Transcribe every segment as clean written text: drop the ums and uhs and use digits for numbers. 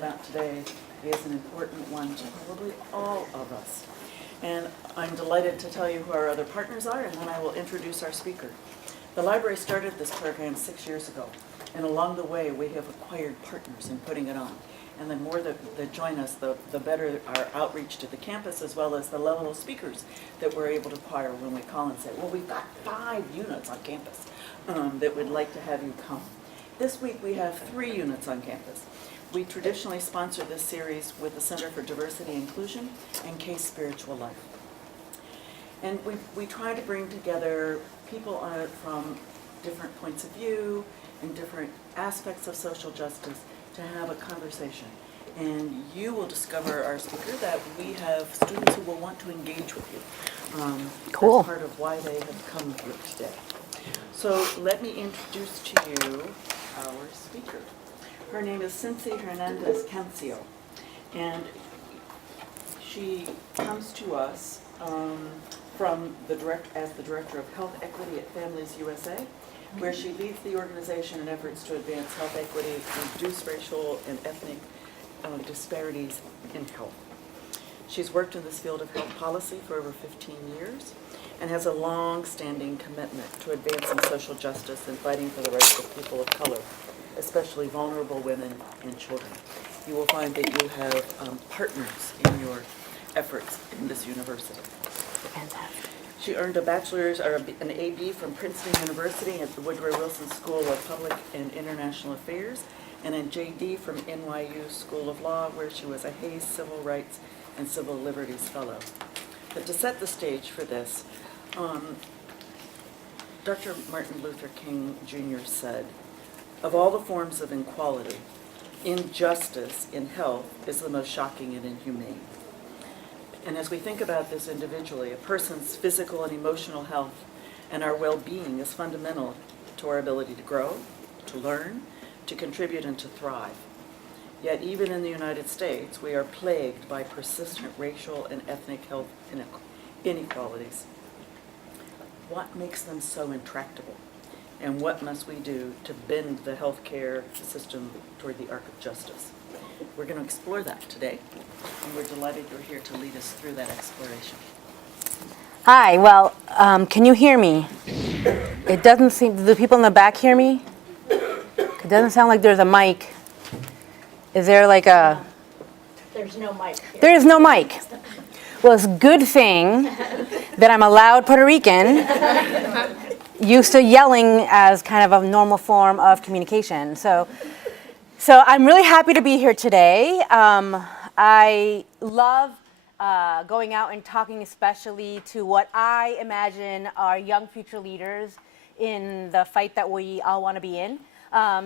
about today is an important one to probably all of us. And I'm delighted to tell you who our other partners are, and then I will introduce our speaker. The library started this program 6 years ago, and along the way we have acquired partners in putting it on. And the more that join us, the better our outreach to the campus, as well as the level of speakers that we're able to acquire when we call and say, well, we've got 5 units on campus that would like to have you come. This week we have 3 units on campus. We traditionally sponsor this series with the Center for Diversity and Inclusion and Case Spiritual Life. And we try to bring together people from different points of view and different aspects of social justice to have a conversation. And you will discover, our speaker, that we have students who will want to engage with you. Cool. That's part of why they have come here today. So let me introduce to you our speaker. Her name is Sinsi Hernández-Cancio, and she comes to us as the Director of Health Equity at Families USA, where she leads the organization in efforts to advance health equity, reduce racial and ethnic disparities in health. She's worked in this field of health policy for over 15 years and has a long-standing commitment to advancing social justice and fighting for the rights of people of color, especially vulnerable women and children. You will find that you have partners in your efforts in this university. Fantastic. She earned a bachelor's or an AB from Princeton University at the Woodrow School of Public and International Affairs, and a JD from NYU School of Law, where she was a Hayes Civil Rights and Civil Liberties Fellow. But to set the stage for this, Dr. Martin Luther King Jr. said, "Of all the forms of inequality, injustice in health is the most shocking and inhumane." And as we think about this individually, a person's physical and emotional health and our well-being is fundamental to our ability to grow, to learn, to contribute, and to thrive. Yet even in the United States, we are plagued by persistent racial and ethnic health inequalities. What makes them so intractable? And what must we do to bend the healthcare system toward the arc of justice? We're going to explore that today, and we're delighted you're here to lead us through that exploration. Hi, well, can you hear me? It doesn't seem, do the people in the back hear me? It doesn't sound like there's a mic. Is there like a... There's no mic here. There is no mic. Well, it's a good thing that I'm a loud Puerto Rican, used to yelling as kind of a normal form of communication. So I'm really happy to be here today. I love going out and talking especially to what I imagine are young future leaders in the fight that we all want to be in.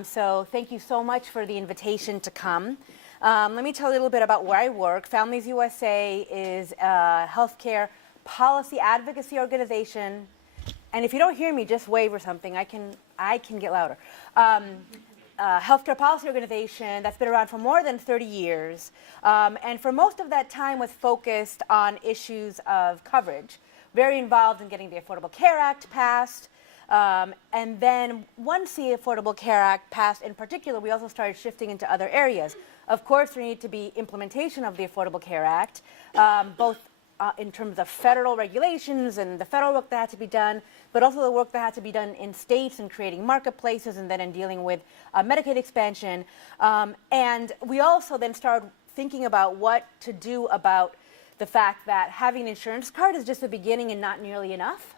So thank you so much for the invitation to come. Let me tell you a little bit about where I work. Families USA is a healthcare policy advocacy organization. And if you don't hear me, just wave or something. I can get louder. Healthcare policy organization that's been around for more than 30 years. And for most of that time was focused on issues of coverage. Very involved in getting the Affordable Care Act passed. And then once the Affordable Care Act passed in particular, we also started shifting into other areas. Of course, there needed to be implementation of the Affordable Care Act, both in terms of federal regulations and the federal work that had to be done, but also the work that had to be done in states and creating marketplaces and then in dealing with Medicaid expansion. And we also then started thinking about what to do about the fact that having an insurance card is just the beginning and not nearly enough,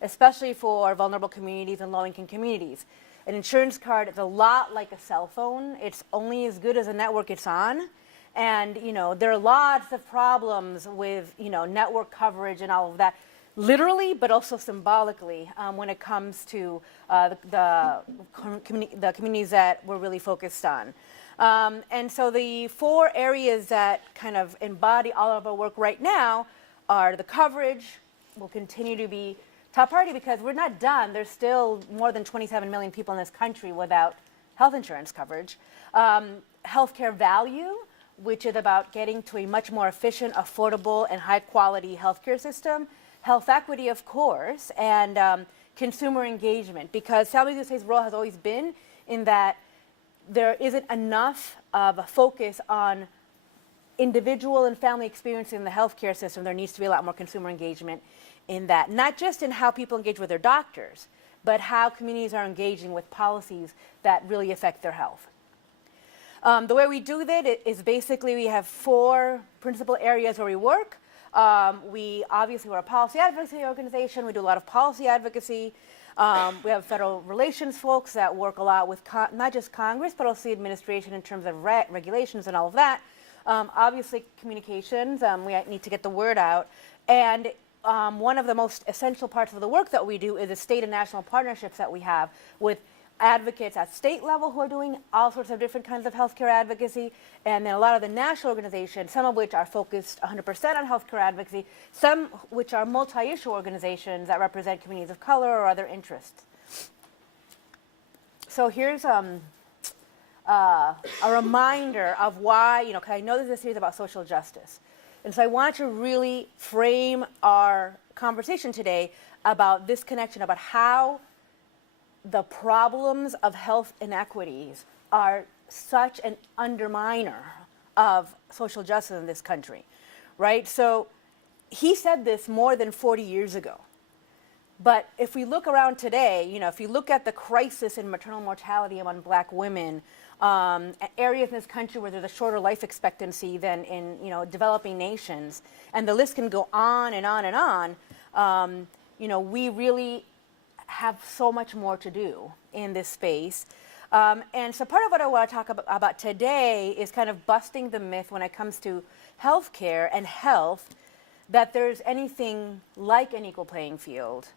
especially for vulnerable communities and low-income communities. An insurance card is a lot like a cell phone. It's only as good as the network it's on. And, there are lots of problems with, network coverage and all of that, literally, but also symbolically, when it comes to the communities that we're really focused on. And so the 4 areas that kind of embody all of our work right now are the coverage will continue to be top priority because we're not done. There's still more than 27 million people in this country without health insurance coverage. Healthcare value, which is about getting to a much more efficient, affordable, and high-quality healthcare system. Health equity, of course, and consumer engagement, because Families USA's role has always been in that there isn't enough of a focus on individual and family experience in the healthcare system, there needs to be a lot more consumer engagement in that. Not just in how people engage with their doctors, but how communities are engaging with policies that really affect their health. The way we do that is basically we have 4 principal areas where we work. We're a policy advocacy organization. We do a lot of policy advocacy. We have federal relations folks that work a lot with not just Congress, but also the administration in terms of regulations and all of that. Obviously, communications, we need to get the word out. And one of the most essential parts of the work that we do is the state and national partnerships that we have with advocates at state level who are doing all sorts of different kinds of healthcare advocacy, and then a lot of the national organizations, some of which are focused 100% on healthcare advocacy, some which are multi-issue organizations that represent communities of color or other interests. So here's a reminder of why, because I know this is a series about social justice. And so I want to really frame our conversation today about this connection, about how the problems of health inequities are such an underminer of social justice in this country, right? So he said this more than 40 years ago. But if we look around today, if you look at the crisis in maternal mortality among Black women, areas in this country where there's a shorter life expectancy than in developing nations, and the list can go on and on and on. We really have so much more to do in this space. And so part of what I want to talk about today is kind of busting the myth when it comes to healthcare and health, that there's anything like an equal playing field.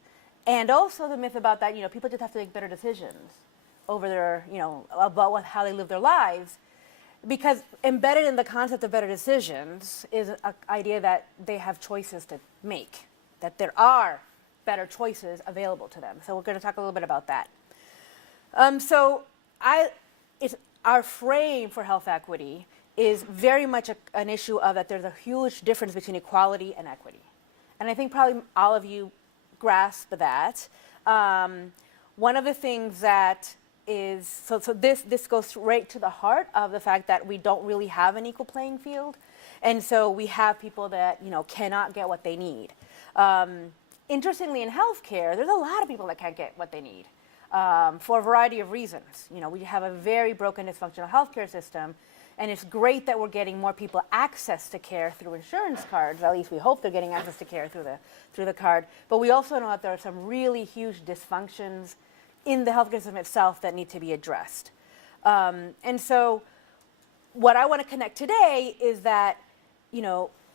And also the myth about that, people just have to make better decisions over their, about how they live their lives. Because embedded in the concept of better decisions is an idea that they have choices to make, that there are better choices available to them. So we're going to talk a little bit about that. Our frame for health equity is very much an issue of that there's a huge difference between equality and equity. And I think probably all of you grasp that. One of the things that is, so this goes right to the heart of the fact that we don't really have an equal playing field. And so we have people that, cannot get what they need. Interestingly, in healthcare, there's a lot of people that can't get what they need for a variety of reasons. We have a very broken, dysfunctional healthcare system, and it's great that we're getting more people access to care through insurance cards. At least we hope they're getting access to care through the card. But we also know that there are some really huge dysfunctions in the healthcare system itself that need to be addressed. And so, what I want to connect today is that,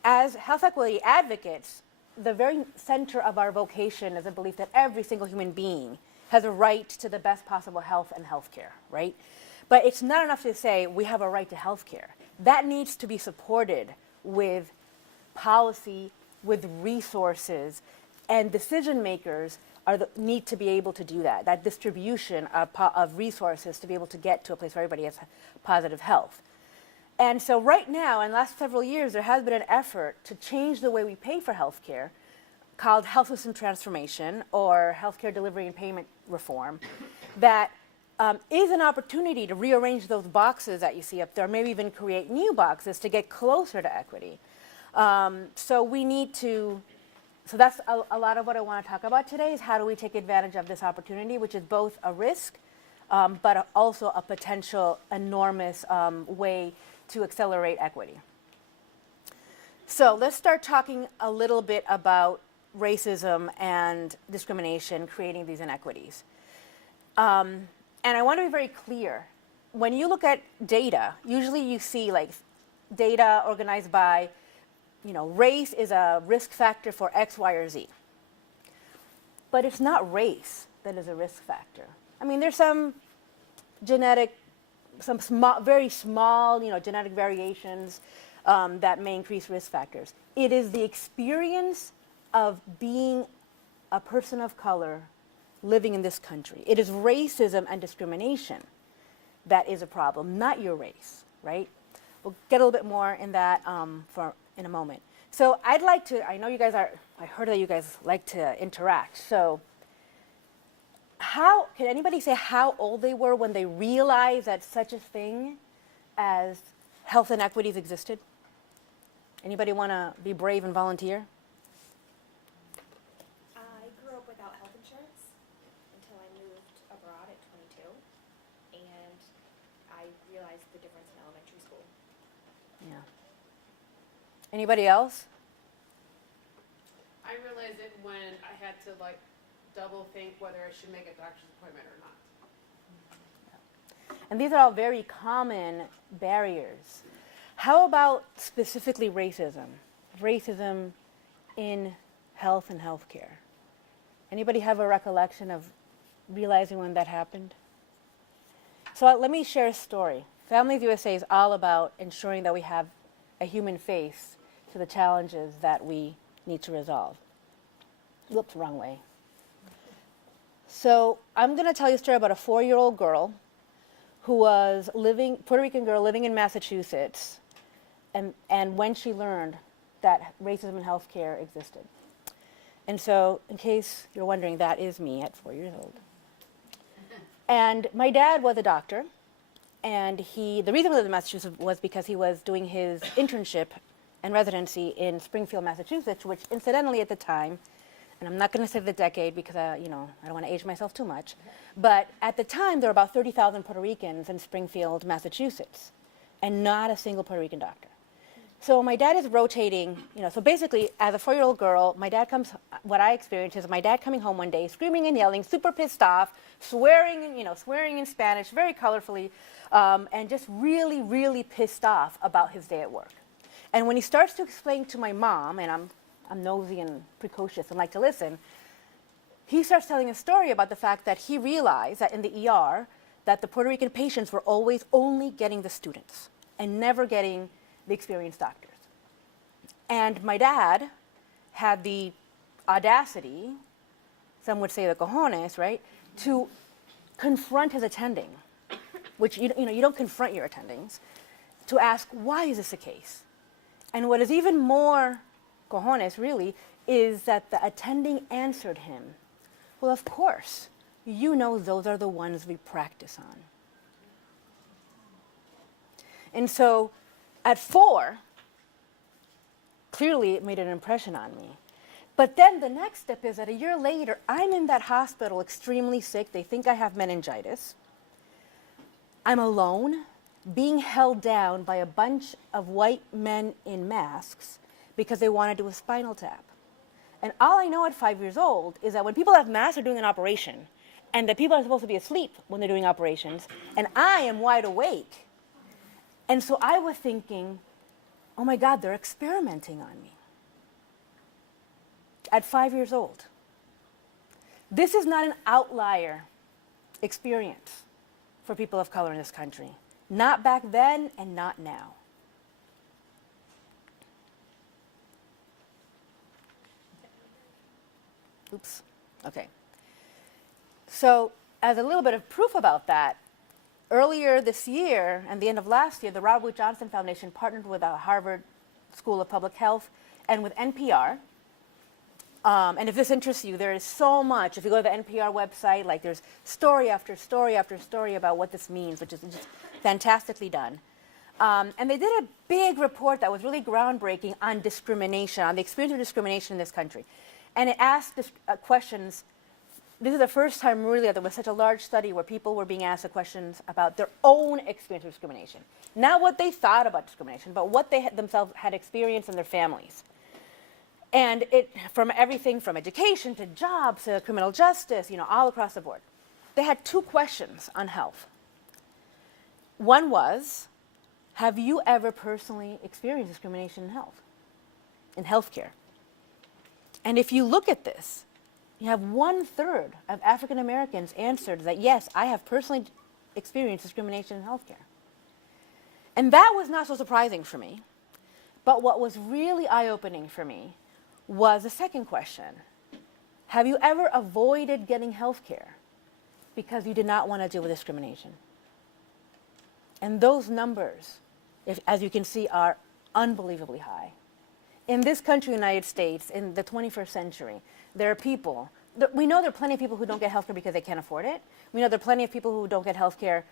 as health equity advocates, the very center of our vocation is a belief that every single human being has a right to the best possible health and healthcare, right? But it's not enough to say we have a right to healthcare. That needs to be supported with policy, with resources, and decision makers need to be able to do that. That distribution of resources to be able to get to a place where everybody has positive health. And so right now, in the last several years, there has been an effort to change the way we pay for healthcare, called health system transformation or healthcare delivery and payment reform, that is an opportunity to rearrange those boxes that you see up there, maybe even create new boxes to get closer to equity. So we need to, so that's a lot of what I want to talk about today, is how do we take advantage of this opportunity, which is both a risk, but also a potential enormous way to accelerate equity. So let's start talking a little bit about racism and discrimination creating these inequities. And I want to be very clear. When you look at data, usually you see data organized by, race is a risk factor for X, Y, or Z. But it's not race that is a risk factor. I mean, there's some genetic, very small, genetic variations that may increase risk factors. It is the experience of being a person of color living in this country. It is racism and discrimination that is a problem, not your race, right? We'll get a little bit more in that in a moment. So I'd like to, I heard that you guys like to interact. So can anybody say how old they were when they realized that such a thing as health inequities existed? Anybody want to be brave and volunteer? I grew up without health insurance until I moved abroad at 22, and I realized the difference in elementary school. Yeah. Anybody else? I realized it when I had to like double think whether I should make a doctor's appointment or not. And these are all very common barriers. How about specifically racism? Racism in health and healthcare. Anybody have a recollection of realizing when that happened? So let me share a story. Families USA is all about ensuring that we have a human face to the challenges that we need to resolve. Whoops, wrong way. So I'm going to tell you a story about a 4-year-old girl who was Puerto Rican girl living in Massachusetts, and when she learned that racism in healthcare existed. And so, in case you're wondering, that is me at 4 years old. And my dad was a doctor, and the reason he lived in Massachusetts was because he was doing his internship and residency in Springfield, Massachusetts, which incidentally at the time, and I'm not going to say the decade because I don't want to age myself too much, but at the time there were about 30,000 Puerto Ricans in Springfield, Massachusetts, and not a single Puerto Rican doctor. So my dad is rotating, so basically as a 4-year-old girl, what I experienced is my dad coming home one day, screaming and yelling, super pissed off, swearing in Spanish very colorfully, and just really, really pissed off about his day at work. And when he starts to explain to my mom, and I'm nosy and precocious and like to listen, he starts telling a story about the fact that he realized that in the ER, that the Puerto Rican patients were always only getting the students and never getting the experienced doctors. And my dad had the audacity, some would say the cojones, right, to confront his attending, which you don't confront your attendings, to ask, why is this the case? And what is even more cojones, really, is that the attending answered him, well, of course, those are the ones we practice on. And so at 4, clearly it made an impression on me. But then the next step is that a year later, I'm in that hospital extremely sick. They think I have meningitis. I'm alone, being held down by a bunch of white men in masks because they want to do a spinal tap. And all I know at 5 years old is that when people have masks, they're doing an operation, and that people are supposed to be asleep when they're doing operations, and I am wide awake. And so I was thinking, oh my God, they're experimenting on me. At 5 years old. This is not an outlier experience for people of color in this country. Not back then and not now. Oops, okay. So as a little bit of proof about that, earlier this year and the end of last year, the Robert Wood Johnson Foundation partnered with the Harvard School of Public Health and with NPR. And if this interests you, there is so much. If you go to the NPR website, like there's story after story after story about what this means, which is just fantastically done. And they did a big report that was really groundbreaking on discrimination, on the experience of discrimination in this country. And it asked questions. This is the first time really that there was such a large study where people were being asked the questions about their own experience of discrimination. Not what they thought about discrimination, but what they themselves had experienced in their families. And it, from everything from education to jobs to criminal justice, all across the board. They had 2 questions on health. One was, have you ever personally experienced discrimination in healthcare? And if you look at this, you have 1/3 of African Americans answered that, yes, I have personally experienced discrimination in healthcare. And that was not so surprising for me. But what was really eye-opening for me was the second question. Have you ever avoided getting health care because you did not want to deal with discrimination? And those numbers, as you can see, are unbelievably high. In this country, United States, in the 21st century, there are people we know there are plenty of people who don't get healthcare because they can't afford it. We know there are plenty of people who don't get healthcare,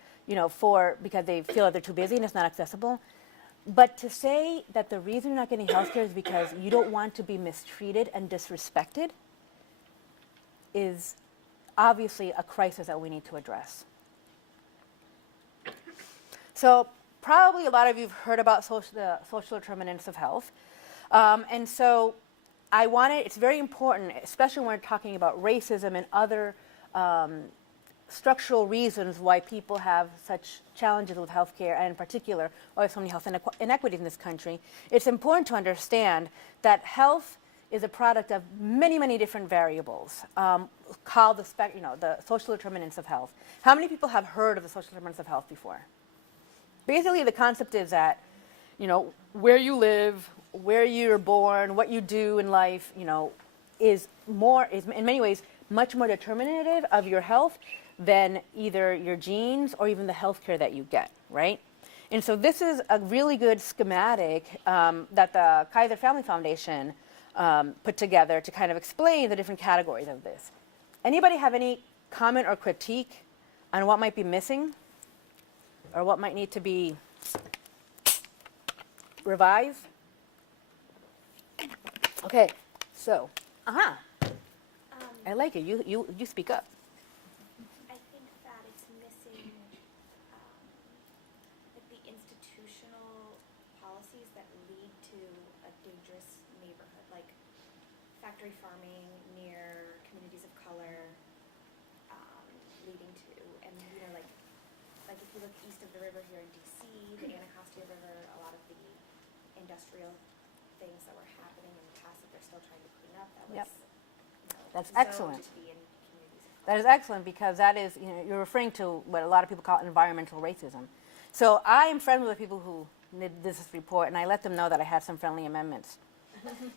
because they feel that they're too busy and it's not accessible. But to say that the reason you're not getting healthcare is because you don't want to be mistreated and disrespected is obviously a crisis that we need to address. So probably a lot of you have heard about the social determinants of health. And so it's very important, especially when we're talking about racism and other structural reasons why people have such challenges with healthcare, and in particular, why there's so many health inequities in this country. It's important to understand that health is a product of many, many different variables called the social determinants of health. How many people have heard of the social determinants of health before? Basically, the concept is that, where you live, where you're born, what you do in life, is in many ways much more determinative of your health than either your genes or even the health care that you get, right? And so this is a really good schematic that the Kaiser Family Foundation put together to kind of explain the different categories of this. Anybody have any comment or critique on what might be missing or what might need to be revised? Okay, so, I like it. You speak up. I think that it's missing the institutional policies that lead to a dangerous neighborhood, like factory farming near communities of color, leading to, and like if you look east of the river here in DC, the Anacostia River, a lot of the industrial things that were happening in the past that they're still trying to clean up, that Yep. was That's zoned excellent. to be in communities of color. That is excellent because that is, you're referring to what a lot of people call environmental racism. So I am friendly with people who did this report, and I let them know that I had some friendly amendments.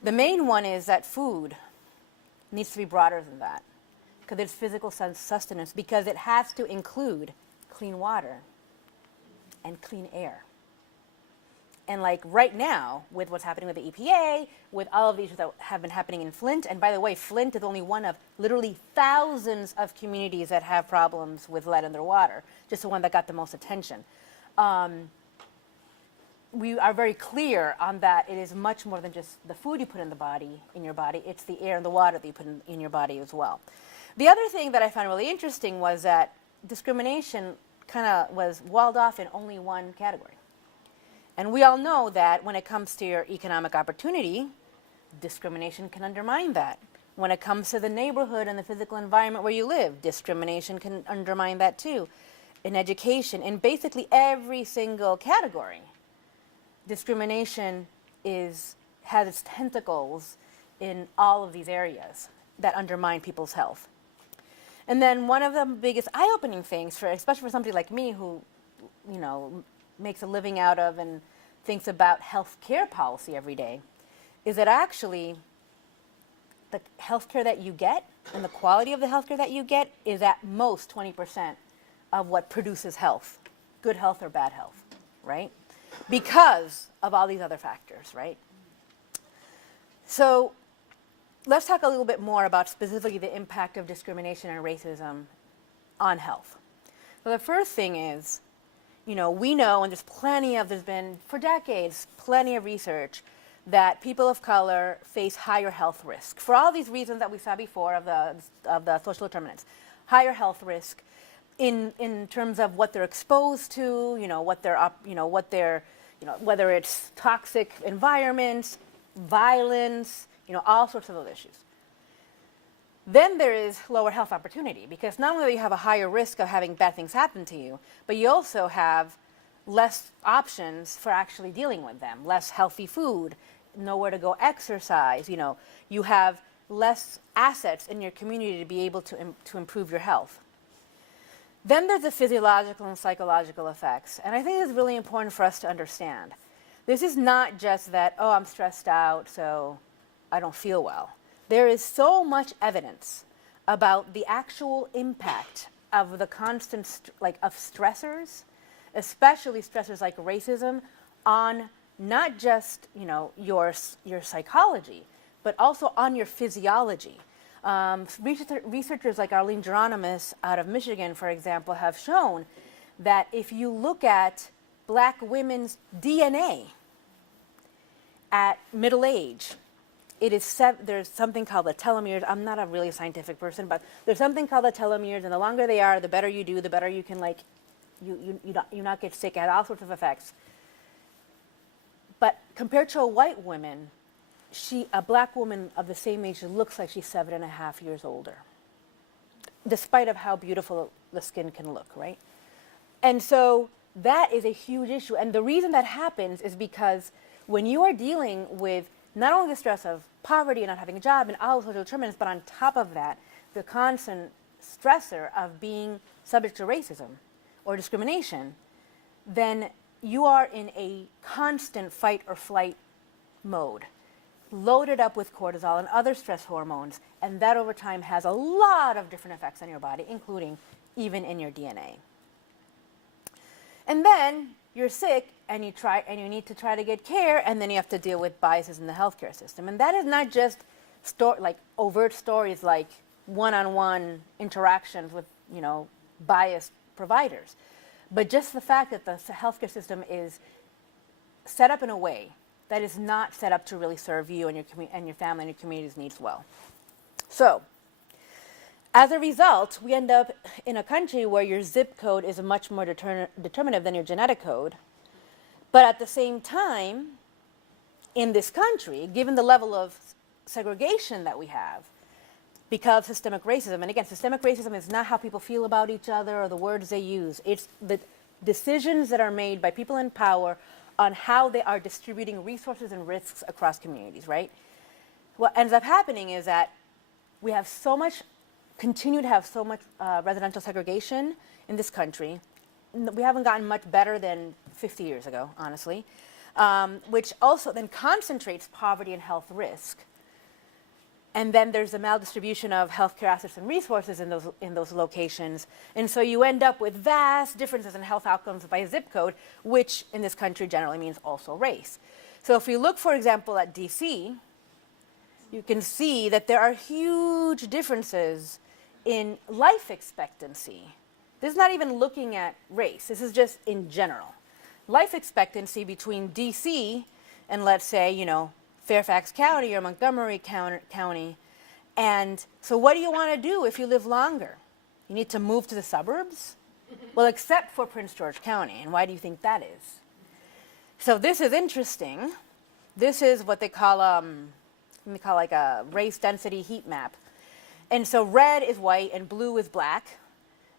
The main one is that food needs to be broader than that because it's physical sustenance, because it has to include clean water and clean air. And like right now, with what's happening with the EPA, with all of these that have been happening in Flint, and by the way, Flint is only one of literally thousands of communities that have problems with lead in their water, just the one that got the most attention. We are very clear on that it is much more than just the food you put in your body, it's the air and the water that you put in your body as well. The other thing that I found really interesting was that discrimination kind of was walled off in only one category. And we all know that when it comes to your economic opportunity, discrimination can undermine that. When it comes to the neighborhood and the physical environment where you live, discrimination can undermine that too. In education, in basically every single category, discrimination has its tentacles in all of these areas that undermine people's health. And then one of the biggest eye-opening things, especially for somebody like me who, makes a living out of and thinks about health care policy every day, is that actually the health care that you get and the quality of the health care that you get is at most 20% of what produces health, good health or bad health, right? Because of all these other factors, right? So let's talk a little bit more about specifically the impact of discrimination and racism on health. So the first thing is, we know, and there's been for decades, plenty of research that people of color face higher health risk. For all these reasons that we saw before of the social determinants, higher health risk in terms of what they're exposed to, whether it's toxic environments, violence, all sorts of those issues. Then there is lower health opportunity, because not only do you have a higher risk of having bad things happen to you, but you also have less options for actually dealing with them, less healthy food, nowhere to go exercise. You have less assets in your community to be able to improve your health. Then there's the physiological and psychological effects, and I think it's really important for us to understand. This is not just that, I'm stressed out, so I don't feel well. There is so much evidence about the actual impact of the constant, of stressors, especially stressors like racism, on not just, your psychology, but also on your physiology. Researchers like Arlene Geronimus out of Michigan, for example, have shown that if you look at black women's DNA at middle age, there's something called the telomeres. I'm not a really scientific person, but there's something called the telomeres, and the longer they are, the better you do, the better you can you not get sick, it has all sorts of effects. But compared to a white woman, a black woman of the same age looks like she's 7.5 years older, despite of how beautiful the skin can look, right? And so that is a huge issue. And the reason that happens is because when you are dealing with not only the stress of poverty and not having a job and all social determinants, but on top of that, the constant stressor of being subject to racism or discrimination, then you are in a constant fight or flight mode, loaded up with cortisol and other stress hormones, and that over time has a lot of different effects on your body, including even in your DNA. And then you're sick and you need to try to get care, and then you have to deal with biases in the healthcare system. And that is not just overt stories like one-on-one interactions with, biased providers, but just the fact that the healthcare system is set up in a way that is not set up to really serve you and your family and your community's needs well. So, as a result, we end up in a country where your zip code is much more determinative than your genetic code. But at the same time, in this country, given the level of segregation that we have, because of systemic racism, and again, systemic racism is not how people feel about each other or the words they use. It's the decisions that are made by people in power on how they are distributing resources and risks across communities, right? What ends up happening is that we have continue to have so much residential segregation in this country. We haven't gotten much better than 50 years ago, honestly, which also then concentrates poverty and health risk. And then there's a maldistribution of healthcare assets and resources in those locations. And so you end up with vast differences in health outcomes by zip code, which in this country generally means also race. So if you look, for example, at DC, you can see that there are huge differences in life expectancy. This is not even looking at race. This is just in general. Life expectancy between DC and, let's say, Fairfax County or Montgomery County. And so what do you want to do if you live longer? You need to move to the suburbs? Well, except for Prince George County. And why do you think that is? So this is interesting. This is what they call like a race density heat map. And so red is white and blue is black.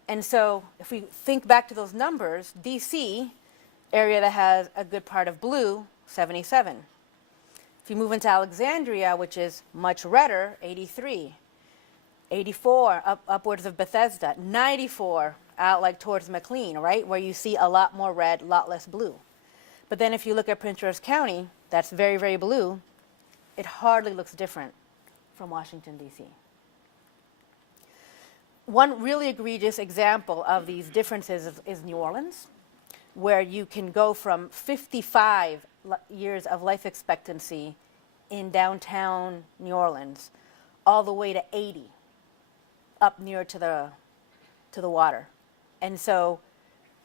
And so if we think back to those numbers, DC, area that has a good part of blue, 77. If you move into Alexandria, which is much redder, 83. 84, upwards of Bethesda. 94, out like towards McLean, right, where you see a lot more red, a lot less blue. But then if you look at Prince George County, that's very, very blue. It hardly looks different from Washington, D.C. One really egregious example of these differences is New Orleans, where you can go from 55 years of life expectancy in downtown New Orleans all the way to 80 up near to the water. And so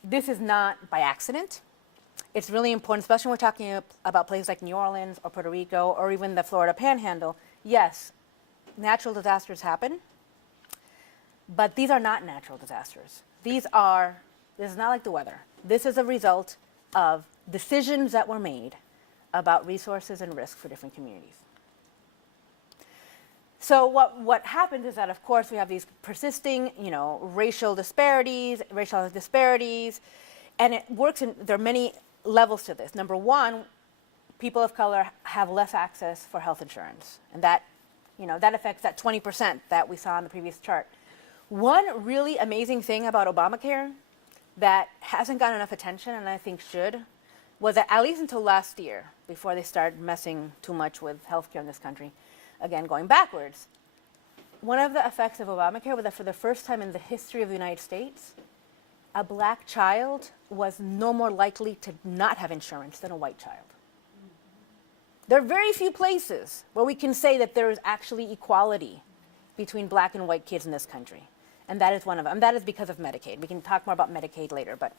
this is not by accident. It's really important, especially when we're talking about places like New Orleans or Puerto Rico or even the Florida Panhandle. Yes, natural disasters happen, but these are not natural disasters. This is not like the weather. This is a result of decisions that were made about resources and risk for different communities. So what happens is that, of course, we have these persisting, racial disparities, and it works there are many levels to this. Number one, people of color have less access for health insurance, and that affects that 20% that we saw in the previous chart. One really amazing thing about Obamacare that hasn't gotten enough attention, and I think should, was that at least until last year, before they started messing too much with healthcare in this country, again, going backwards, one of the effects of Obamacare was that for the first time in the history of the United States, a black child was no more likely to not have insurance than a white child. There are very few places where we can say that there is actually equality between black and white kids in this country. And that is one of them. And that is because of Medicaid. We can talk more about Medicaid later. But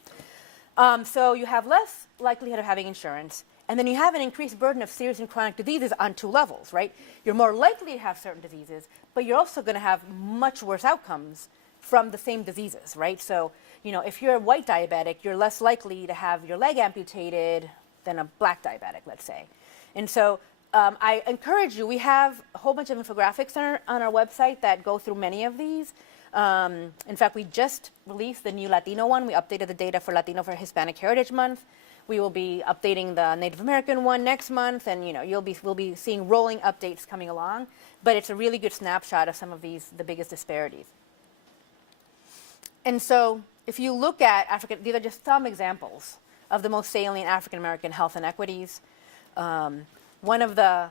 so you have less likelihood of having insurance. And then you have an increased burden of serious and chronic diseases on two levels, right? You're more likely to have certain diseases, but you're also going to have much worse outcomes from the same diseases, right? So, if you're a white diabetic, you're less likely to have your leg amputated than a black diabetic, let's say. And so I encourage you, we have a whole bunch of infographics on our website that go through many of these. In fact, we just released the new Latino one. We updated the data for Latino for Hispanic Heritage Month. We will be updating the Native American one next month, and we'll be seeing rolling updates coming along. But it's a really good snapshot of some of the biggest disparities. And so, if you look at these are just some examples of the most salient African American health inequities. One of the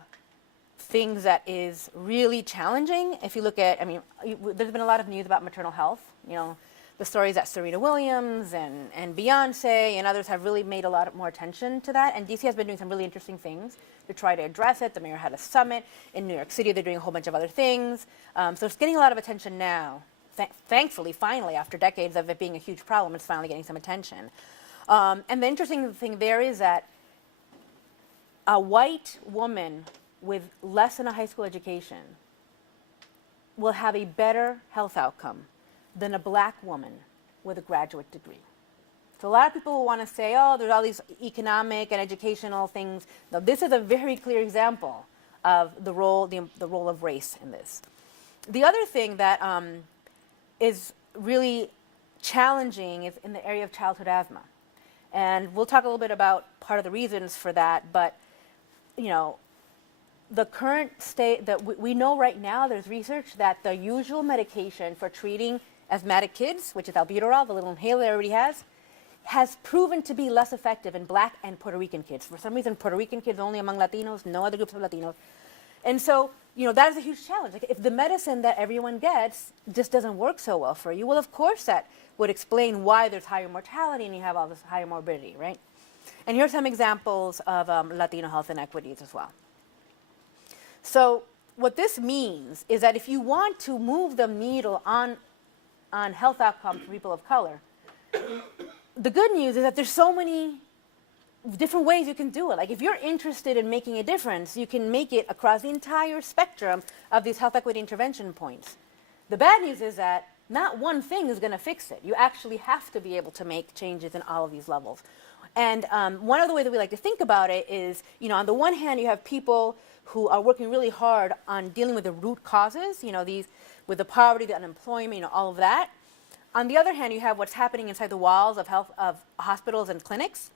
things that is really challenging, if you look at, there's been a lot of news about maternal health. The stories that Serena Williams and Beyonce and others have really made a lot more attention to that. And DC has been doing some really interesting things to try to address it. The mayor had a summit. In New York City, they're doing a whole bunch of other things. So it's getting a lot of attention now. Thankfully, finally, after decades of it being a huge problem, it's finally getting some attention. And the interesting thing there is that a white woman with less than a high school education will have a better health outcome than a black woman with a graduate degree. So a lot of people will want to say, oh, there's all these economic and educational things. No, this is a very clear example of the role of race in this. The other thing that is really challenging is in the area of childhood asthma. And we'll talk a little bit about part of the reasons for that, but the current state that we know right now, there's research that the usual medication for treating asthmatic kids, which is albuterol, the little inhaler everybody has proven to be less effective in black and Puerto Rican kids. For some reason, Puerto Rican kids only among Latinos, no other groups of Latinos. And so, that is a huge challenge. Like, if the medicine that everyone gets just doesn't work so well for you, well, of course that would explain why there's higher mortality and you have all this higher morbidity, right? And here's some examples of Latino health inequities as well. So what this means is that if you want to move the needle on health outcomes for people of color, the good news is that there's so many different ways you can do it. Like, if you're interested in making a difference, you can make it across the entire spectrum of these health equity intervention points. The bad news is that not one thing is going to fix it. You actually have to be able to make changes in all of these levels. And one of the ways that we like to think about it is, on the one hand, you have people who are working really hard on dealing with the root causes, with the poverty, the unemployment, all of that. On the other hand, you have what's happening inside the walls of hospitals and clinics.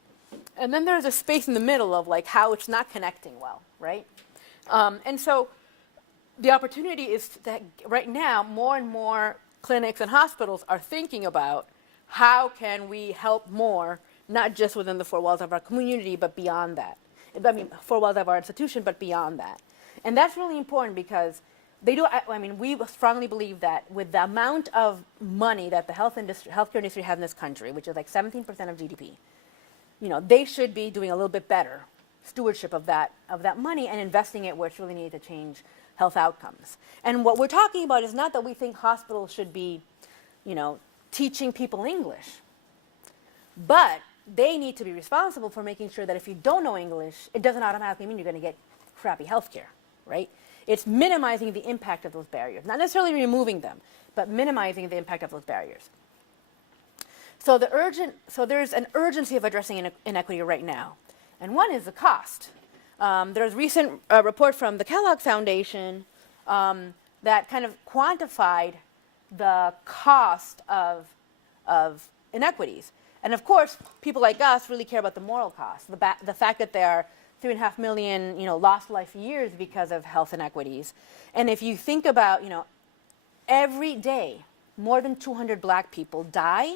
And then there's a space in the middle of how it's not connecting well, right? And so the opportunity is that right now, more and more clinics and hospitals are thinking about how can we help more, not just within the four walls of our community, but beyond that. Four walls of our institution, but beyond that. And that's really important because we strongly believe that with the amount of money that the healthcare industry has in this country, which is 17% of GDP, they should be doing a little bit better stewardship of that money and investing it where it's really needed to change health outcomes. And what we're talking about is not that we think hospitals should be, teaching people English, but they need to be responsible for making sure that if you don't know English, it doesn't automatically mean you're going to get crappy health care, right? It's minimizing the impact of those barriers, not necessarily removing them, but minimizing the impact of those barriers. So there's an urgency of addressing inequity right now. And one is the cost. There's a recent report from the Kellogg Foundation that kind of quantified the cost of inequities. And of course, people like us really care about the moral cost, the fact that there are 3.5 million, lost life years because of health inequities. And if you think about, every day, more than 200 black people die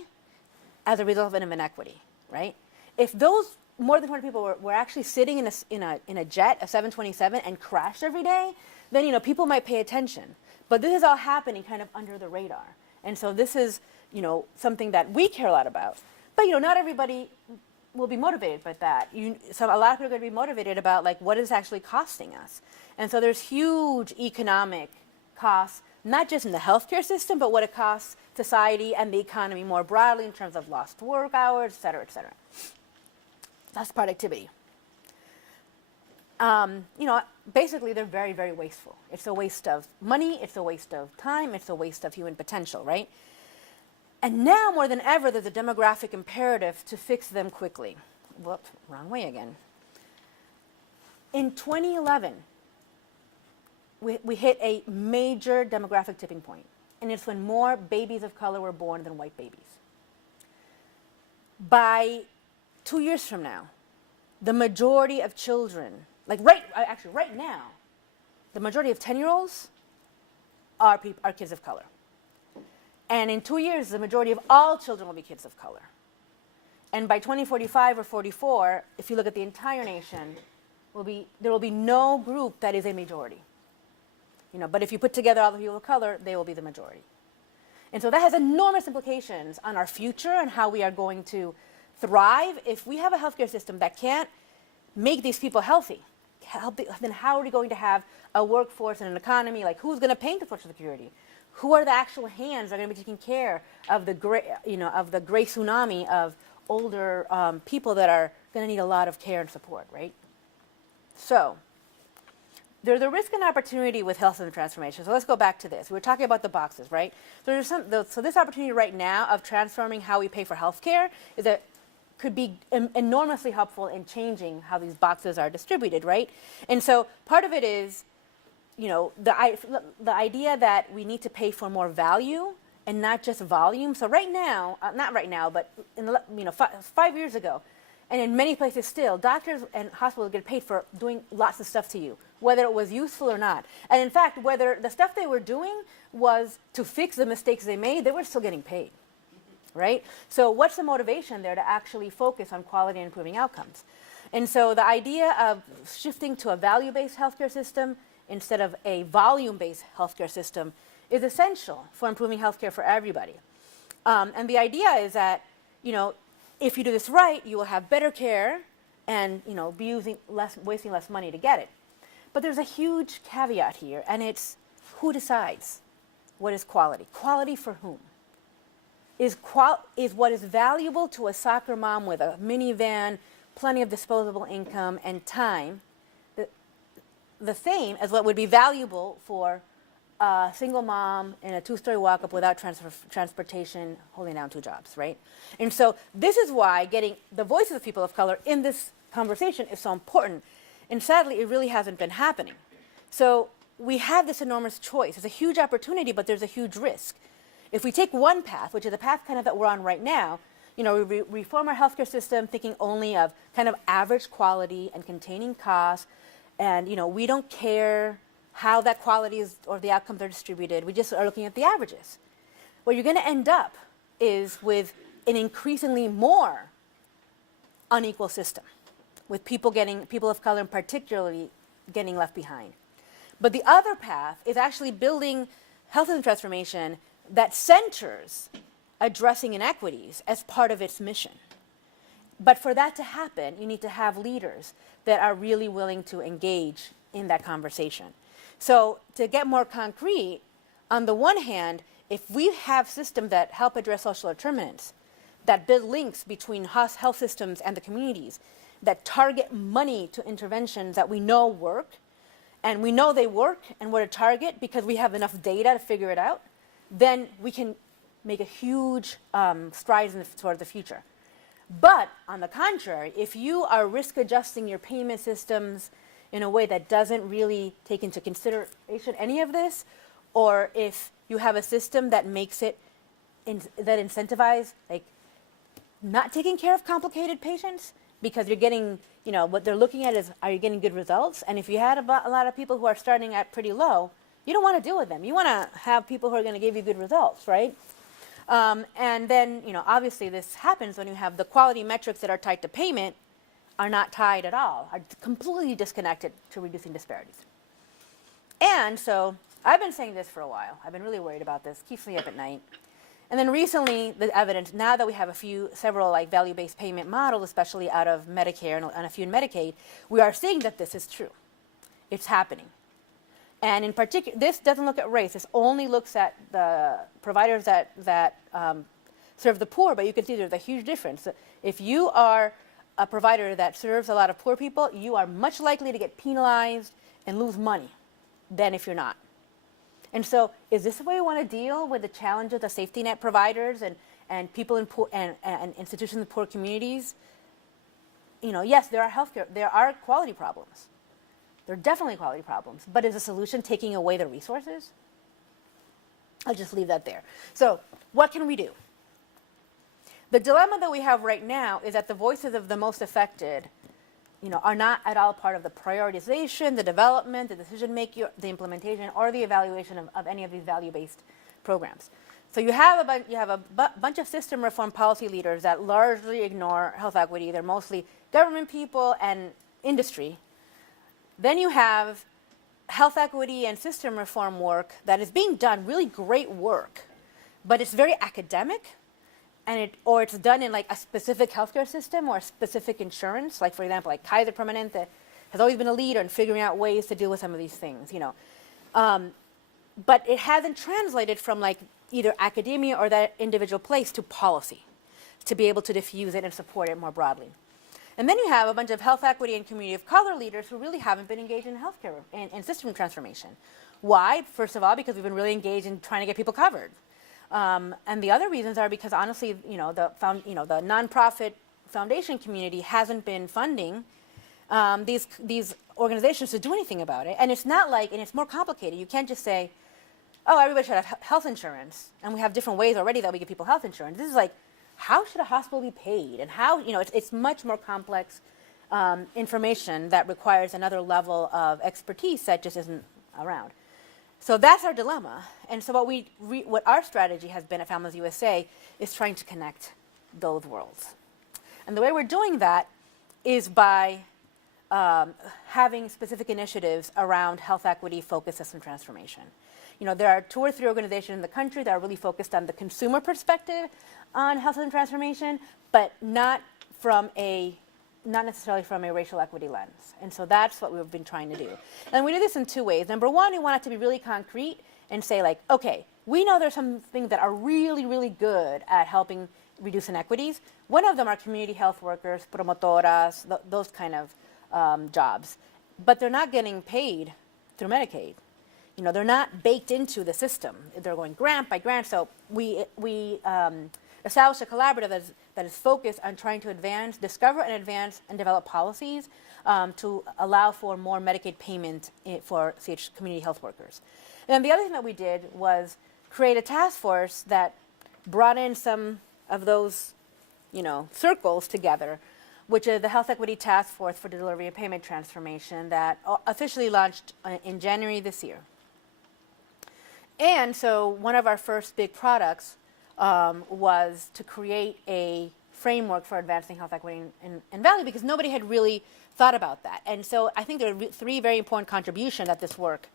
as a result of an inequity, right? If those more than 200 people were actually sitting in a jet, a 727, and crashed every day, then people might pay attention. But this is all happening kind of under the radar, and so this is something that we care a lot about. But not everybody will be motivated by that. So a lot of people are going to be motivated about what is actually costing us, and so there's huge economic costs, not just in the healthcare system, but what it costs society and the economy more broadly in terms of lost work hours, et cetera, et cetera. That's productivity. Basically they're very, very wasteful. It's a waste of money, it's a waste of time, it's a waste of human potential, right? And now more than ever, there's a demographic imperative to fix them quickly. Whoops, wrong way again. In 2011, we hit a major demographic tipping point, and it's when more babies of color were born than white babies. By 2 years from now, the majority of children, right now, the majority of 10-year-olds are kids of color. And in 2 years, the majority of all children will be kids of color. And by 2045 or 44, if you look at the entire nation, there will be no group that is a majority. But if you put together all the people of color, they will be the majority. And so that has enormous implications on our future and how we are going to thrive. If we have a healthcare system that can't make these people healthy, then how are we going to have a workforce and an economy? Like, who's going to pay into Social Security? Who are the actual hands that are going to be taking care of the gray tsunami of older people that are going to need a lot of care and support, right? So there's a risk and opportunity with health system transformation. So let's go back to this. We were talking about the boxes, right? So this opportunity right now of transforming how we pay for health care could be enormously helpful in changing how these boxes are distributed, right? And so part of it is, the idea that we need to pay for more value and not just volume. So right now, not right now, but 5 years ago, and in many places still, doctors and hospitals get paid for doing lots of stuff to you, whether it was useful or not. And in fact, whether the stuff they were doing was to fix the mistakes they made, they were still getting paid, right? So what's the motivation there to actually focus on quality and improving outcomes? And so the idea of shifting to a value-based healthcare system instead of a volume-based healthcare system is essential for improving healthcare for everybody. And the idea is that, if you do this right, you will have better care and, be wasting less money to get it. But there's a huge caveat here, and it's who decides what is quality? Quality for whom? Is what is valuable to a soccer mom with a minivan, plenty of disposable income, and time the same as what would be valuable for a single mom in a 2-story walk-up without transportation, holding down 2 jobs, right? And so this is why getting the voices of people of color in this conversation is so important. And sadly, it really hasn't been happening. So we have this enormous choice. It's a huge opportunity, but there's a huge risk. If we take one path, which is the path kind of that we're on right now, we reform our healthcare system thinking only of kind of average quality and containing costs, and we don't care how that quality is or the outcomes are distributed. We just are looking at the averages. What you're going to end up is with an increasingly more unequal system, with people of color particularly getting left behind. But the other path is actually building health system transformation that centers addressing inequities as part of its mission. But for that to happen, you need to have leaders that are really willing to engage in that conversation. So to get more concrete, on the one hand, if we have systems that help address social determinants, that build links between health systems and the communities, that target money to interventions that we know work, and we know they work and what to target because we have enough data to figure it out, then we can make a huge strides toward the future. But on the contrary, if you are risk adjusting your payment systems in a way that doesn't really take into consideration any of this, or if you have a system that makes it that incentivizes like not taking care of complicated patients because you're getting, what they're looking at is, are you getting good results? And if you had a lot of people who are starting at pretty low, you don't want to deal with them. You want to have people who are going to give you good results, right? And then, obviously this happens when you have the quality metrics that are tied to payment are not tied at all, are completely disconnected to reducing disparities. And so I've been saying this for a while. I've been really worried about this, keeps me up at night. And then recently, the evidence, now that we have several like value-based payment models, especially out of Medicare and a few in Medicaid, we are seeing that this is true. It's happening. And in particular, this doesn't look at race. This only looks at the providers that serve the poor, but you can see there's a huge difference. If you are a provider that serves a lot of poor people, you are much likely to get penalized and lose money than if you're not. And so, is this the way we want to deal with the challenges of safety net providers and people in poor and institutions in poor communities? You know, yes, there are quality problems. There are definitely quality problems. But is the solution taking away the resources? I'll just leave that there. So, what can we do? The dilemma that we have right now is that the voices of the most affected, you know, are not at all part of the prioritization, the development, the decision making, the implementation, or the evaluation of any of these value-based programs. So you have a bunch of system reform policy leaders that largely ignore health equity. They're mostly government people and industry. Then you have health equity and system reform work that is being done, really great work, but it's very academic. Or it's done in like a specific healthcare system or a specific insurance. Like for example, like Kaiser Permanente has always been a leader in figuring out ways to deal with some of these things, you know. But it hasn't translated from like either academia or that individual place to policy to be able to diffuse it and support it more broadly. And then you have a bunch of health equity and community of color leaders who really haven't been engaged in healthcare and system transformation. Why? First of all, because we've been really engaged in trying to get people covered. And the other reasons are because honestly, you know, the nonprofit foundation community hasn't been funding these organizations to do anything about it. And it's not like, and it's more complicated. You can't just say, oh, everybody should have health insurance, and we have different ways already that we give people health insurance. This is like, how should a hospital be paid, and how, you know, it's much more complex information that requires another level of expertise that just isn't around. So that's our dilemma. And so what our strategy has been at Families USA is trying to connect those worlds. And the way we're doing that is by having specific initiatives around health equity, focus, system transformation. You know, there are 2 or 3 organizations in the country that are really focused on the consumer perspective on health system transformation, but not necessarily from a racial equity lens. And so that's what we've been trying to do. And we do this in 2 ways. Number one, we want it to be really concrete and say like, okay, we know there's some things that are really, really good at helping reduce inequities. One of them are community health workers, promotoras, those kind of jobs. But they're not getting paid through Medicaid. You know, they're not baked into the system. They're going grant by grant. So we established a collaborative that is focused on trying to discover and advance and develop policies to allow for more Medicaid payment for community health workers. And then the other thing that we did was create a task force that brought in some of those, you know, circles together, which is the Health Equity Task Force for Delivery and Payment Transformation that officially launched in January this year. And so one of our first big products was to create a framework for advancing health equity and value, because nobody had really thought about that. And so I think there are 3 very important contributions at this work.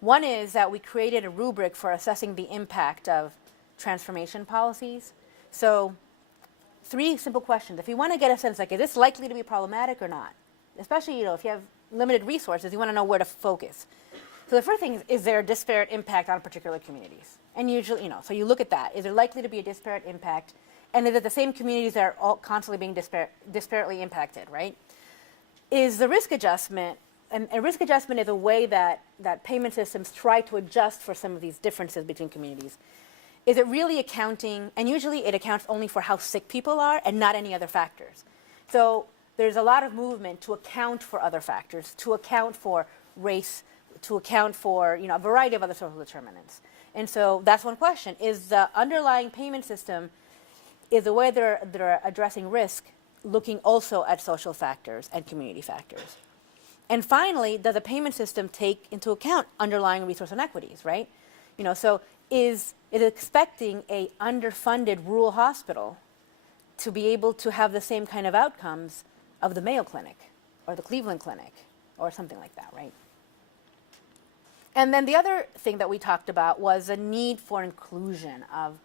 One is that we created a rubric for assessing the impact of transformation policies. So 3 simple questions. If you want to get a sense, like, is this likely to be problematic or not? Especially, you know, if you have limited resources, you want to know where to focus. So the first thing is there a disparate impact on particular communities? And usually, you know, so you look at that. Is there likely to be a disparate impact? And is it the same communities that are all constantly being disparately impacted, right? Is the risk adjustment, and risk adjustment is a way that payment systems try to adjust for some of these differences between communities. Is it really accounting, and usually it accounts only for how sick people are and not any other factors. So there's a lot of movement to account for other factors, to account for race, to account for, you know, a variety of other social determinants. And so that's one question. Is the underlying payment system, is the way they're addressing risk looking also at social factors and community factors? And finally, does the payment system take into account underlying resource inequities, right? You know, so is it expecting a underfunded rural hospital to be able to have the same kind of outcomes of the Mayo Clinic or the Cleveland Clinic or something like that, right? And then the other thing that we talked about was a need for inclusion of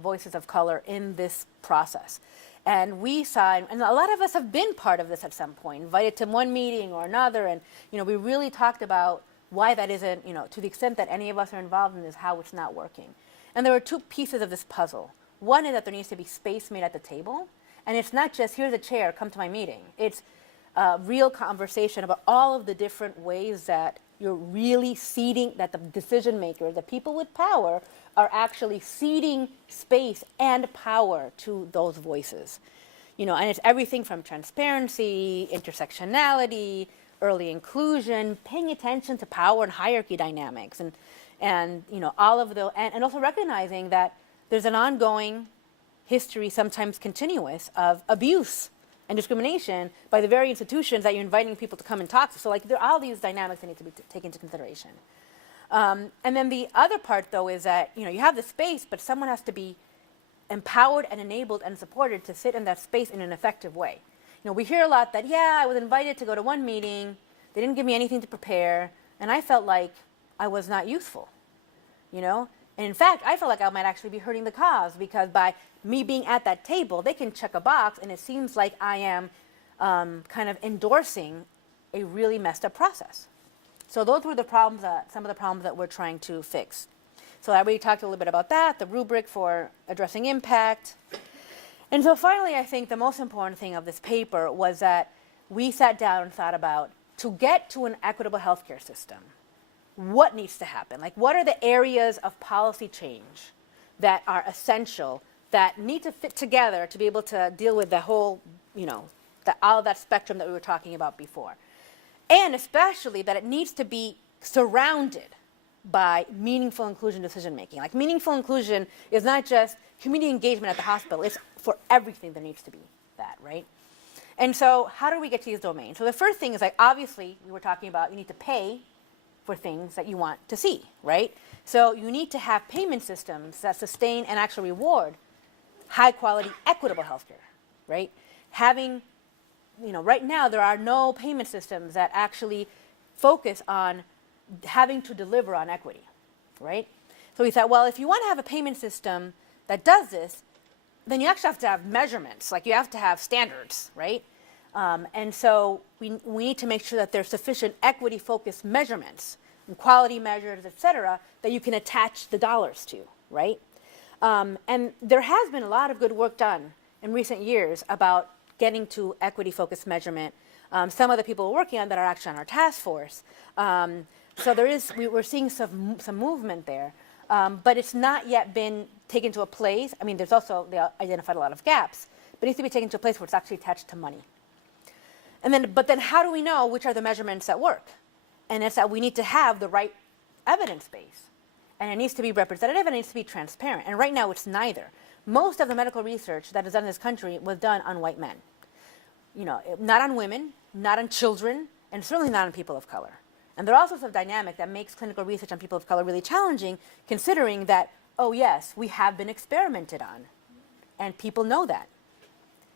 voices of color in this process. And we saw, and a lot of us have been part of this at some point, invited to one meeting or another, and you know, we really talked about why that isn't, to the extent that any of us are involved in this, how it's not working. And there are two pieces of this puzzle. One is that there needs to be space made at the table. And it's not just, here's a chair, come to my meeting. It's real conversation about all of the different ways that you're really ceding, that the decision makers, the people with power, are actually ceding space and power to those voices. And it's everything from transparency, intersectionality, early inclusion, paying attention to power and hierarchy dynamics, and all of the, and also recognizing that there's an ongoing history, sometimes continuous, of abuse and discrimination by the very institutions that you're inviting people to come and talk to. So there are all these dynamics that need to be taken into consideration. And then the other part, though, is that you have the space, but someone has to be empowered and enabled and supported to sit in that space in an effective way. We hear a lot that, I was invited to go to one meeting, they didn't give me anything to prepare, and I felt like I was not useful, And in fact, I felt like I might actually be hurting the cause, because by me being at that table, they can check a box, and it seems like I am kind of endorsing a really messed up process. So those were the problems, some of the problems that we're trying to fix. So I already talked a little bit about that, the rubric for addressing impact. And so finally, I think the most important thing of this paper was that we sat down and thought about, to get to an equitable healthcare system, what needs to happen? What are the areas of policy change that are essential, that need to fit together to be able to deal with the whole, all of that spectrum that we were talking about before? And especially that it needs to be surrounded by meaningful inclusion decision-making. Meaningful inclusion is not just community engagement at the hospital. It's for everything there needs to be that, right? And so how do we get to these domains? So the first thing is, obviously, we were talking about you need to pay for things that you want to see, right? So you need to have payment systems that sustain and actually reward high-quality, equitable healthcare, right? Having, right now there are no payment systems that actually focus on having to deliver on equity, right? So we thought, well, if you want to have a payment system that does this, then you actually have to have measurements, you have to have standards, right? And so we need to make sure that there's sufficient equity-focused measurements and quality measures, et cetera, that you can attach the dollars to, right? And there has been a lot of good work done in recent years about getting to equity-focused measurement. Some of the people working on that are actually on our task force. So we're seeing some movement there, but it's not yet been taken to a place. I mean, they identified a lot of gaps, but it needs to be taken to a place where it's actually attached to money. But then how do we know which are the measurements that work? And it's that we need to have the right evidence base. And it needs to be representative and it needs to be transparent. And right now it's neither. Most of the medical research that is done in this country was done on white men. Not on women, not on children, and certainly not on people of color. And there are all sorts of dynamic that makes clinical research on people of color really challenging, considering that, oh yes, we have been experimented on. And people know that.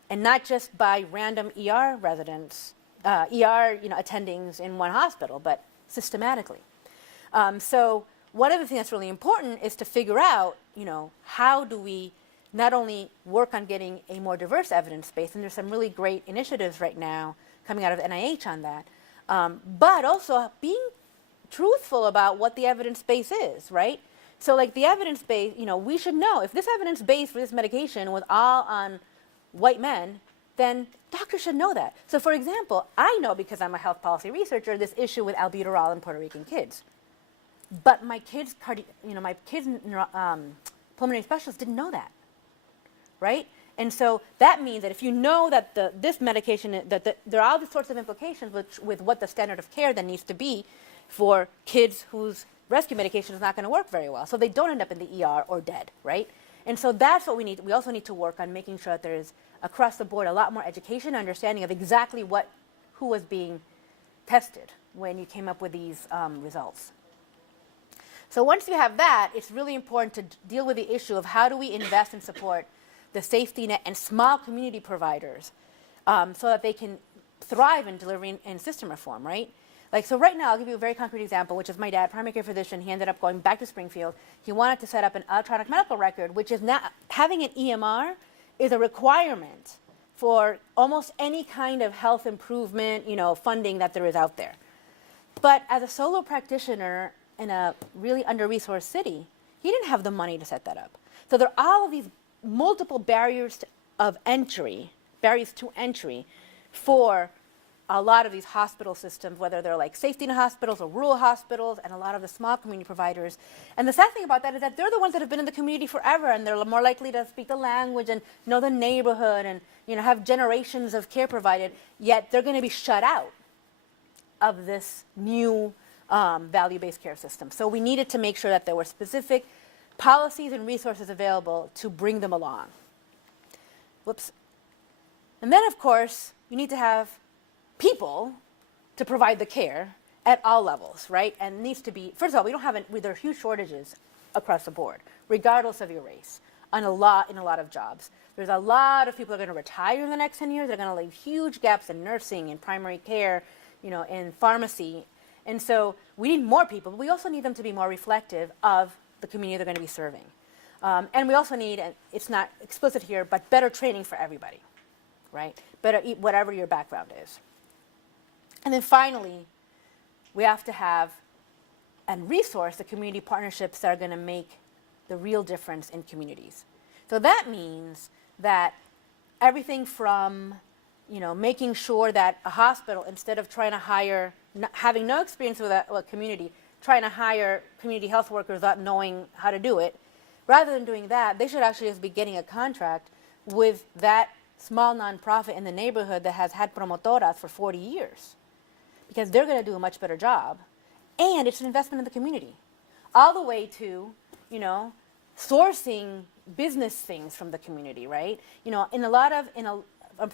And not just by random ER residents, attendings in one hospital, but systematically. So one of the things that's really important is to figure out, how do we not only work on getting a more diverse evidence base, and there's some really great initiatives right now coming out of NIH on that, but also being truthful about what the evidence base is, right? So the evidence base, we should know if this evidence base for this medication was all on white men, then doctors should know that. So for example, I know, because I'm a health policy researcher, this issue with albuterol in Puerto Rican kids. But my kids' pulmonary specialist didn't know that, right? And so that means that if you know that this medication, there are all these sorts of implications with what the standard of care then needs to be for kids whose rescue medication is not going to work very well. So they don't end up in the ER or dead, right? And so that's what we need. We also need to work on making sure that there is, across the board, a lot more education, understanding of exactly who was being tested when you came up with these results. So once you have that, it's really important to deal with the issue of how do we invest and support the safety net and small community providers so that they can thrive in delivering in system reform, right? So right now, I'll give you a very concrete example, which is my dad, primary care physician. He ended up going back to Springfield. He wanted to set up an electronic medical record, which is not, having an EMR is a requirement for almost any kind of health improvement, funding that there is out there. But as a solo practitioner in a really under-resourced city, he didn't have the money to set that up. So there are all of these multiple barriers of entry, barriers to entry for a lot of these hospital systems, whether they're like safety net hospitals or rural hospitals and a lot of the small community providers. And the sad thing about that is that they're the ones that have been in the community forever, and they're more likely to speak the language and know the neighborhood and have generations of care provided, yet they're going to be shut out of this new value-based care system. So we needed to make sure that there were specific policies and resources available to bring them along. Whoops. And then, of course, you need to have people to provide the care at all levels, right? And it needs to be, first of all, there are huge shortages across the board, regardless of your race, in a lot of jobs. There's a lot of people that are going to retire in the next 10 years. They're going to leave huge gaps in nursing, in primary care, in pharmacy. And so we need more people, but we also need them to be more reflective of the community they're going to be serving. And we also need, and it's not explicit here, but better training for everybody, right? Better, whatever your background is. And then finally, we have to have and resource the community partnerships that are going to make the real difference in communities. So that means that everything from, making sure that a hospital, instead of trying to hire, having no experience with a community, trying to hire community health workers without knowing how to do it, rather than doing that, they should actually just be getting a contract with that small nonprofit in the neighborhood that has had promotoras for 40 years. Because they're going to do a much better job, and it's an investment in the community, all the way to, sourcing business things from the community, right? In a lot of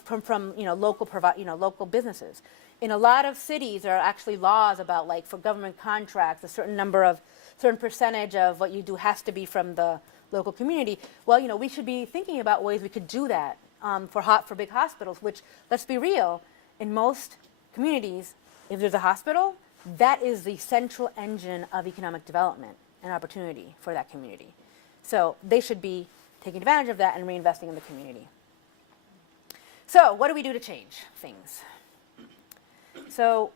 from local businesses. In a lot of cities, there are actually laws about for government contracts, a certain percentage of what you do has to be from the local community. Well, we should be thinking about ways we could do that for big hospitals. Which, let's be real, in most communities, if there's a hospital, that is the central engine of economic development and opportunity for that community. So they should be taking advantage of that and reinvesting in the community. So what do we do to change things? So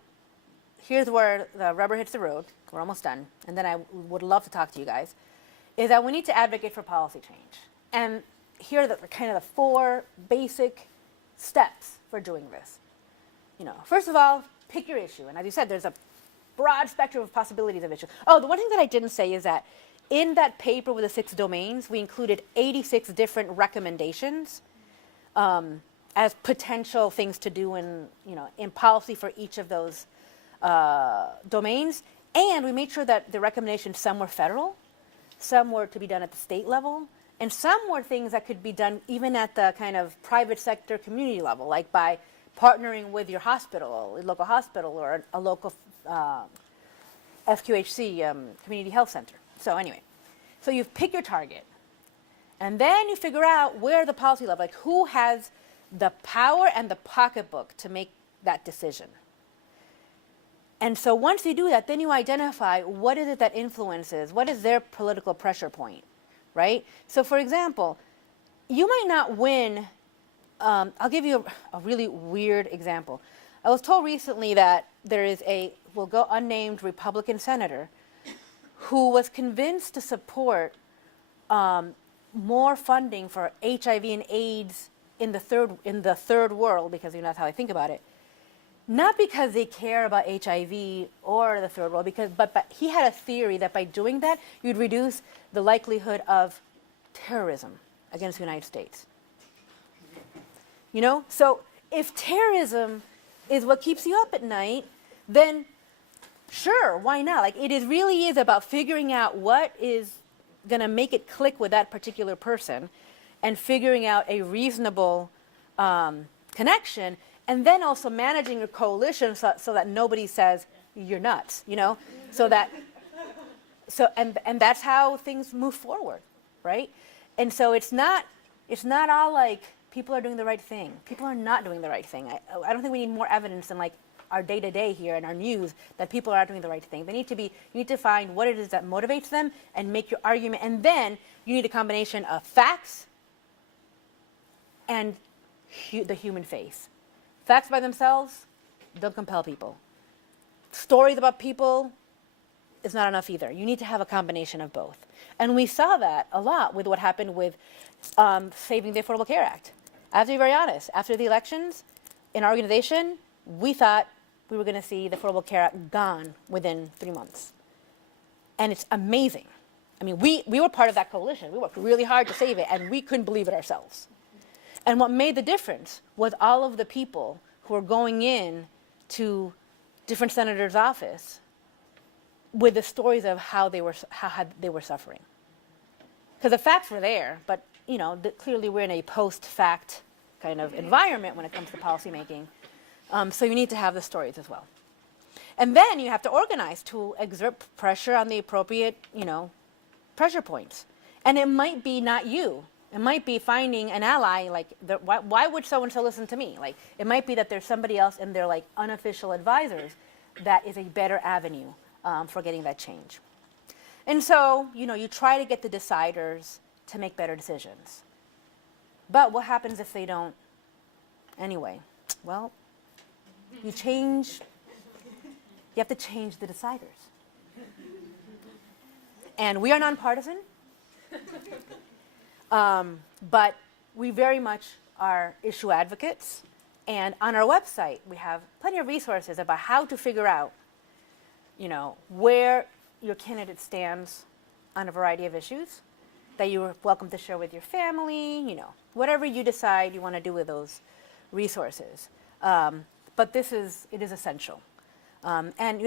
here's where the rubber hits the road. We're almost done. And then I would love to talk to you guys. Is that we need to advocate for policy change. And here are the kind of the 4 basic steps for doing this. First of all, pick your issue. And as you said, there's a broad spectrum of possibilities of issues. Oh, the one thing that I didn't say is that in that paper with the 6 domains, we included 86 different recommendations as potential things to do in policy for each of those domains. And we made sure that the recommendations, some were federal, some were to be done at the state level, and some were things that could be done even at the kind of private sector community level, like by partnering with your hospital, a local hospital, or a local FQHC, community health center. So anyway, so you pick your target, and then you figure out where the policy level, who has the power and the pocketbook to make that decision. And so once you do that, then you identify what is it that influences, what is their political pressure point, right? So for example, you might not win. I'll give you a really weird example. I was told recently that there is we'll go unnamed Republican senator who was convinced to support more funding for HIV and AIDS in the third world, because that's how I think about it. Not because they care about HIV or the third world, but he had a theory that by doing that, you'd reduce the likelihood of terrorism against the United States. So if terrorism is what keeps you up at night, then sure, why not? It really is about figuring out what is going to make it click with that particular person and figuring out a reasonable connection, and then also managing your coalition so that nobody says you're nuts, and that's how things move forward, right? And so it's not all people are doing the right thing. People are not doing the right thing. I don't think we need more evidence than our day-to-day here in our news that people are not doing the right thing. You need to find what it is that motivates them and make your argument. And then you need a combination of facts and the human face. Facts by themselves don't compel people. stories about people is not enough either. You need to have a combination of both. And we saw that a lot with what happened with saving the Affordable Care Act. I have to be very honest. After the elections, in our organization, we thought we were going to see the Affordable Care Act gone within 3 months. And it's amazing. I mean, we were part of that coalition. We worked really hard to save it, and we couldn't believe it ourselves. And what made the difference was all of the people who were going in to different senators' office with the stories of how they were suffering. Because the facts were there, but clearly we're in a post-fact kind of environment when it comes to policymaking. So you need to have the stories as well. And then you have to organize to exert pressure on the appropriate, pressure points. And it might be not you. It might be finding an ally, like, why would so-and-so listen to me? Like, it might be that there's somebody else in their, like, unofficial advisors that is a better avenue for getting that change. And so, you try to get the deciders to make better decisions. But what happens if they don't anyway? Well, you have to change the deciders. And we are nonpartisan. But we very much are issue advocates. And on our website, we have plenty of resources about how to figure out, where your candidate stands on a variety of issues that you're welcome to share with your family, whatever you decide you want to do with those resources. But it is essential. And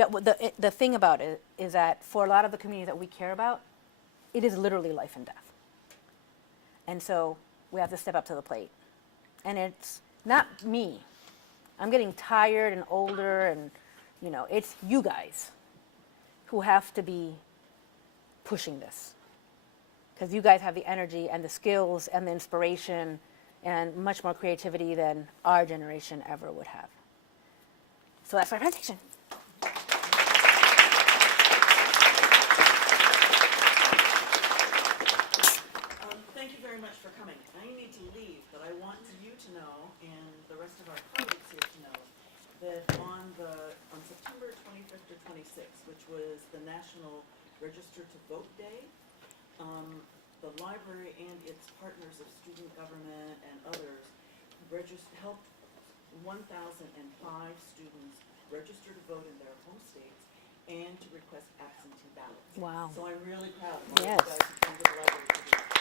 the thing about it is that for a lot of the communities that we care about, it is literally life and death. And so we have to step up to the plate. And it's not me. I'm getting tired and older, and it's you guys who have to be pushing this. Because you guys have the energy and the skills and the inspiration and much more creativity than our generation ever would have. So that's my presentation. Thank you very much for coming. I need to leave, but I want you to know, and the rest of our colleagues here to know, that on September 25th or 26th, which was the National Register to Vote Day, the library and its partners of student government and others helped 1,005 students register to vote in their home states and to request absentee ballots. Wow. So I'm really proud of all Yes. you guys who came to the library to do that.